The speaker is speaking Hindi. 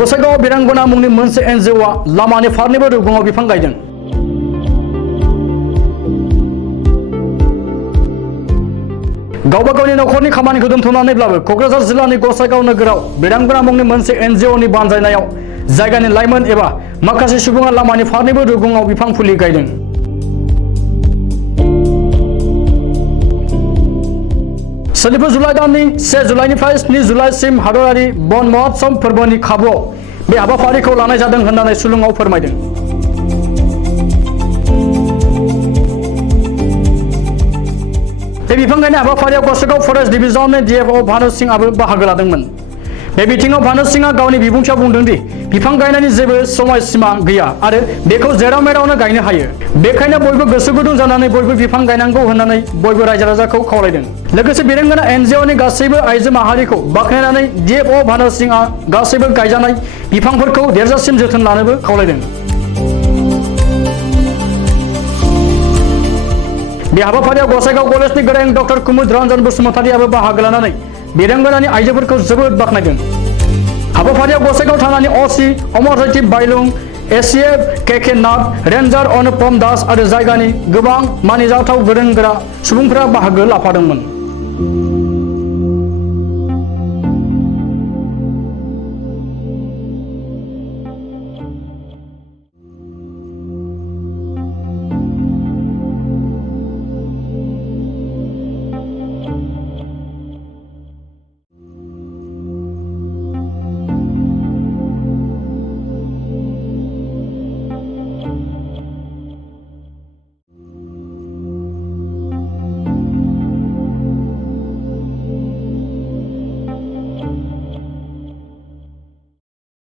गसाइगाव बिरांगना मुंनि मोनसे एनजिअआ लामानि फारनैबो रुगुङाव बिफां गायदों। गावबा गावनि नखरनि खामानिखौ दोनथ'नानैब्लाबो क'क्राझार जिल्लानि गसाइगाव नोगोराव बिरांगना मुंनि मोनसे एनजिअनि बानजायनायाव जायगानि लाइमोन एबा माखासे सुबुङा लामानि फारनैबो रुगुङाव बिफां फुलि गायदों। सोलिफु जुलाइ दाननि 1 जुलाइनिफ्राय 7 जुलाइसिम हादरारि वन महोत्सव फोरबोनि खाबुआव बे हाबाफारिखौ लानाय जादों होननानै सुलुङाव फोरमायदों। बे बिफां गायनाय हाबाफारियाव गसाइगाव फरेस्ट डिभिजननि DFO भानु सिंहआबो बाहागो लादोंमोन। बे बिथिङाव भानु सिंहआ गावनि बिबुंथियाव बुंदों दि बिफां गायनायनि जेबो समय सीमा गैया आरो बेखौ जेराव मेरावनो गायनो हायो। बेखायनो बयबो गोसो गुदुं जानानै बयबो बिफां गायनांगौ होननानै बयबो रायजो राजाखौ खावलायदों। लोगोसे बिरांगना एनजिअनि गासैबो आइजो माहारिखौ बाख्नायनानै DFO भानु सिंहआ गासैबो गायजानाय बिफांफोरखौ देरजासिम जोथोन लानोबो खावलायदों। बे हाबाफारियाव गसाइगाव कलेजनि गोरों डॉक्टर कुमुद रंजन बसुमतारीआबो बाहागो लानानै बिरांगनानि आइजोफोरखौ जोबोद बाख्नायदों। हाबाफारियाव Gossaigaon थानानि OC Amarjyoti बाइलुं, ACF KK नाथ, रेन्जार अनुपम दास आरो जायगानि गोबां मानिजाथाव गोरों गोरा सुबुंफोरा बाहागो लाफादोंमोन।